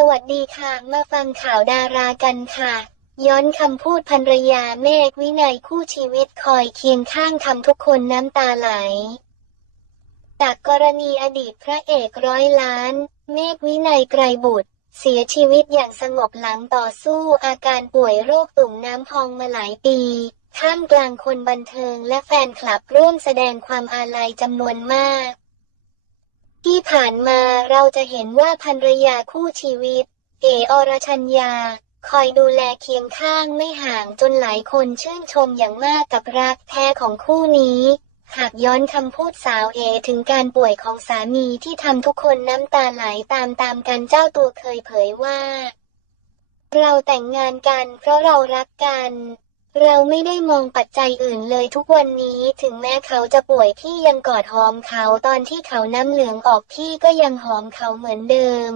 สวัสดีค่ะ มาฟังข่าวดารากันค่ะ ย้อนคำพูดภรรยาเมฆวินัยคู่ชีวิตคอยเคียงข้างทำทุกคนน้ำตาไหล จากกรณีอดีตพระเอกร้อยล้าน เมฆวินัยไกรบุตร เสียชีวิตอย่างสงบหลังต่อสู้อาการป่วยโรคตุ่มน้ำพองมาหลายปีท่ามกลางคนบันเทิงและแฟนคลับร่วมแสดงความอาลัยจำนวนมาก ที่ผ่านมาเราจะเห็นว่าภรรยาคู่ชีวิต เออรชัญญา คอยดูแลเคียงข้างไม่ห่างจนหลายคนชื่นชมอย่างมากกับรักแท้ของคู่นี้ หากย้อนคำพูดสาวเอถึงการป่วยของสามีที่ทำทุกคนน้ำตาไหลตามตามกันเจ้าตัวเคยเผยว่า เราแต่งงานกันเพราะเรารักกัน เราไม่ได้มองปัจจัยอื่นเลยทุกวันนี้ถึงแม้เขาจะป่วยพี่ยังกอดหอมเขาตอนที่เขาน้ำเหลืองออกพี่ก็ยังหอมเขาเหมือนเดิม